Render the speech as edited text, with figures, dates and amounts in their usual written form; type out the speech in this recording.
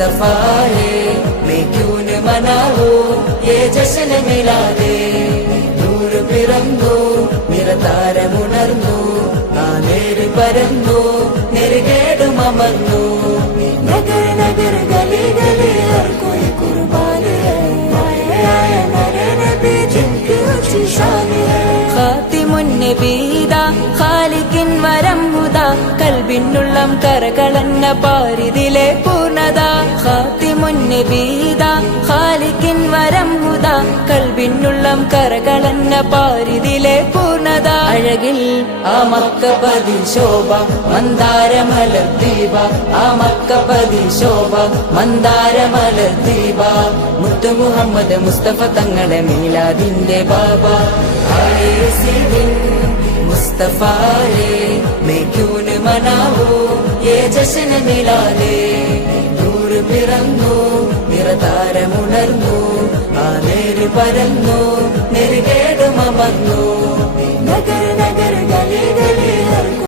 मुस्तफा है मैं क्यों न मनाऊं ये जश्न मिलादे നൂർ പിറന്നു നിറതാരമുണർന്നു ആ നേര് പരന്നു നെറുകേടും അമർന്നു നഗർ നഗർ ഗലി ഗലി ഹർ കോയി കുർബാൻ ഹൈ ആയ മേരെ നബി ജിൻകി ഊंची शान है ഖാതിമുൻ നബീദ ഖാലിഖിൻ വരം ഹുദാ കൽബിനുള്ളം കരകളന്ന പാരിതിലെ പൂർണ്ണത ഖാതിമുൻ നബീദ ഖാലിഖിൻ വരം ഹുദാ കൽബിനുള്ളം കരകളന്ന പാരിതിലെ പൂർണ്ണത അഴകിൽ ആ മക്കപതി ശോഭ മന്ദാരമലർ ദീപ ആ മക്കപതി ശോഭ മന്ദാരമലർ ദീപ മുത്തു മുഹമ്മദ് മുസ്തഫ തങ്ങളെ മീലാദിന്റെ ബാബ मुस्तफा है मैं क्यों न मनाऊं ये जश्न मिलादे നൂർ പിറന്നു നിറതാരമുണർന്നു ആ നേര് പരന്നു നെറുകേടും അമർന്നു നഗർ